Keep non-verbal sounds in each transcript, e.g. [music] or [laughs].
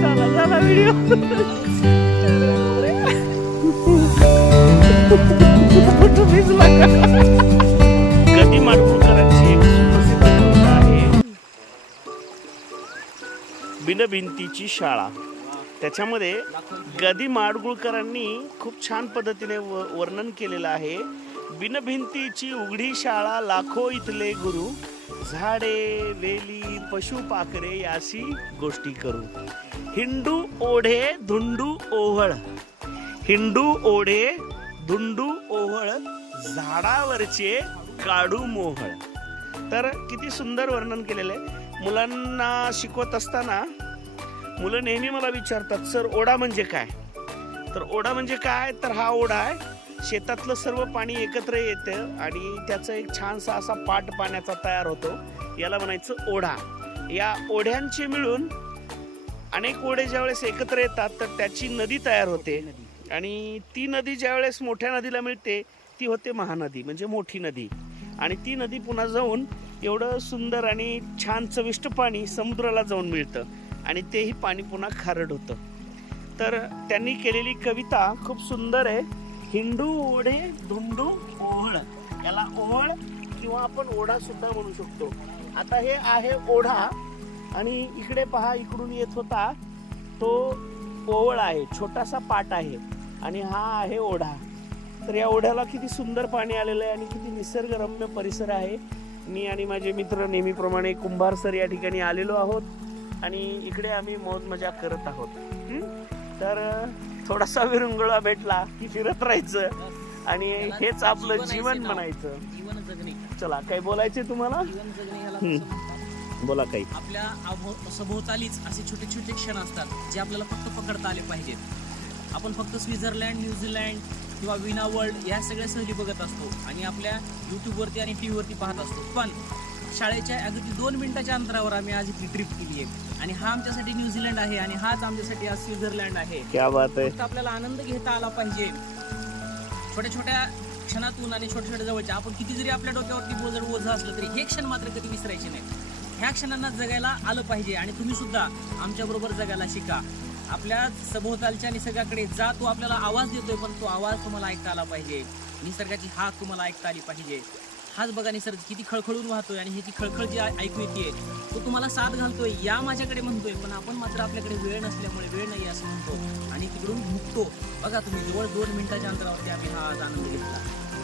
झाला झाला video photo माडगुळकरांची एक सुप्रसिद्ध कविता आहे बिनभिंतीची शाळा त्याच्यामध्ये गदी माडगुळकरांनी खूप छान पद्धतीने व- वर्णन केलेलं आहे. बिनभिंतीची उघडी शाळा लाखो इथले गुरु झाडे वेली पशु पाखरे याशी गोष्टी करू. हिंडू ओढे धुंडू ओहळ. हिंडू ओढे धुंडू ओहळ झाडावरचे काढू मोहळ. तर किती सुंदर वर्णन केलेलं आहे. मुलांना शिकवत असताना मुलं नेहमी मला विचारतात सर ओढा म्हणजे काय? तर ओढा म्हणजे काय? तर हा ओढा आहे शेतातलं सर्व पाणी एकत्र येतं आणि त्याचं एक छानसा असा पाट पाण्याचा तयार होतो. याला म्हणायचं ओढा. या ओढ्यांचे मिळून अनेक ओढे ज्यावेळेस एकत्र येतात तर त्याची नदी तयार होते. आणि ती नदी ज्यावेळेस मोठ्या नदीला मिळते ती होते महानदी म्हणजे मोठी नदी. आणि ती नदी पुन्हा जाऊन एवढं सुंदर आणि छान चविष्ट पाणी समुद्राला जाऊन मिळतं. आणि तेही पाणी पुन्हा खारड होतं. तर त्यांनी केलेली कविता खूप सुंदर आहे. हिंडू ओढे धुंडू ओहळ. याला ओहळ किंवा आपण ओढा सुद्धा म्हणू शकतो. आता हे आहे ओढा आणि इकडे पहा इकडून येत होता तो ओवळ आहे छोटासा पाट आहे आणि हा आहे ओढा. तर या ओढ्याला किती सुंदर पाणी आलेलं आहे आणि किती निसर्गरम्य परिसर आहे. मी आणि माझे मित्र नेहमीप्रमाणे कुंभार सर या ठिकाणी आलेलो आहोत. आणि इकडे आम्ही मौज मजा करत आहोत? तर थोडासा विरंगुळा भेटला की फिरत राहायचं. आणि हेच आपलं जीवन म्हणायचं. चला काही बोलायचे तुम्हाला? बोला काही. आपल्या सभोवतालीच असे छोटे छोटे क्षण असतात जे आपल्याला फक्त पकडता आले पाहिजेत. आपण फक्त स्वित्झर्लंड न्यूझीलंड किंवा विना वर्ल्ड या सगळ्या सहली बघत असतो आणि आपल्या युट्यूबवरती आणि टी व्हीवरती पाहत असतो. पण शाळेच्या अगदी दोन मिनिटाच्या अंतरावर आम्ही आज इथली ट्रिप केली आहे. आणि हा आमच्यासाठी न्यूझीलंड आहे आणि हाच आमच्यासाठी आज स्वित्झर्लंड आहे. क्या बात आहे. फक्त आपल्याला आनंद घेता आला पाहिजे. छोट्या छोट्या क्षणातून आणि छोट्या छोट्या जवळच्या आपण किती जरी आपल्या डोक्यावरती बोजड ओझं असलं तरी हे क्षण मात्र कधी विसरायचे नाही ह्या क्षणांना जगायला आलं पाहिजे आणि तुम्ही सुद्धा आमच्या बरोबर जगायला शिका. आपल्या सभोवतालच्या निसर्गाकडे जा तो आपल्याला आवाज देतोय पण तो आवाज तुम्हाला ऐकता आला पाहिजे. निसर्गाची हाक तुम्हाला ऐकता आली पाहिजे. हाच बघा निसर्ग किती खळखळून वाहतोय आणि ह्याची खळखळ जी ऐकू येते तो तुम्हाला साथ घालतोय या माझ्याकडे म्हणतोय पण आपण मात्र आपल्याकडे वेळ नसल्यामुळे वेळ नाही असं म्हणतो. आणि तिकडून भुकतो बघा तुम्ही जवळ दोन मिनिटाच्या अंतरावरती आम्ही हा आज आनंद घेतला.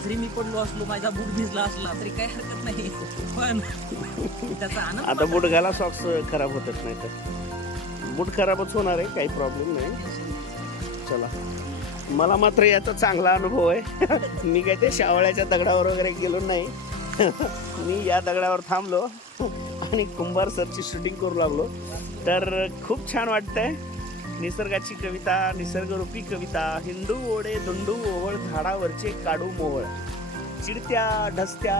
जरी मी पडलो असलो माझा बूट भिजला असला तरी काही हरकत नाही. पण त्याचा आनंद आता बूट घाला सॉक्स खराब होतच नाही तर बूट खराबच होणार आहे काही प्रॉब्लेम नाही. चला. मला मात्र याचा चांगला अनुभव आहे. [laughs] मी काय ते शावळ्याच्या दगडावर वगैरे गेलो नाही. [laughs] मी या दगडावर थांबलो [laughs] आणि कुंभार सरची शूटिंग करू लागलो. तर खूप छान वाटतंय. निसर्गाची कविता निसर्गरूपी कविता हिंदू ओढे धुंडू ओवळ झाडावरचे काढू मोवळ. चिडत्या ढसत्या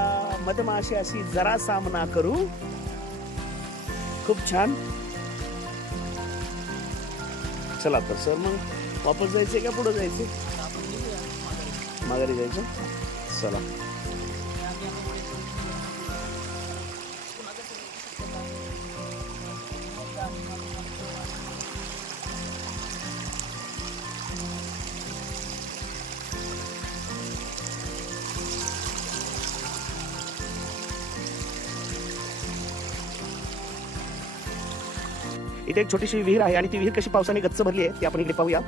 मधमाशाशी जरा सामना करू. खूप छान. चला तर सर मग. वापस जायचे का पुढं जायचं आपण माघारी जायचं? चला. इथे एक छोटीशी विहीर आहे आणि ती विहीर कशी पावसाने गच्च भरली आहे ती आपण इकडे पाहूया.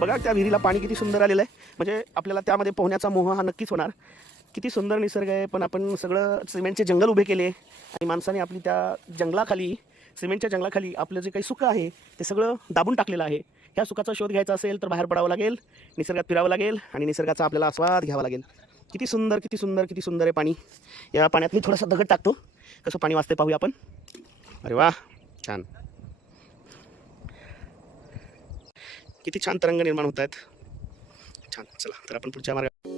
बघा त्या विहिरीला पाणी किती सुंदर आलेलं आहे. म्हणजे आपल्याला त्यामध्ये पोहण्याचा मोह हा नक्कीच होणार. किती सुंदर निसर्ग आहे पण आपण सगळं सिमेंटचे जंगल उभे केले आणि माणसाने आपली त्या जंगलाखाली सिमेंटच्या जंगलाखाली आपलं जे काही सुख आहे ते सगळं दाबून टाकलेलं आहे. ह्या सुखाचा शोध घ्यायचा असेल तर बाहेर पडावं लागेल निसर्गात फिरावं लागेल आणि निसर्गाचा आपल्याला आस्वाद घ्यावा लागेल. किती सुंदर किती सुंदर किती सुंदर आहे पाणी. या पाण्यात मी थोडासा दगड टाकतो. कसं पाणी वाचते पाहूया आपण. अरे वा छान. किती छान तरंग निर्माण होत आहेत. छान. चला तर आपण पुढच्या मार्गात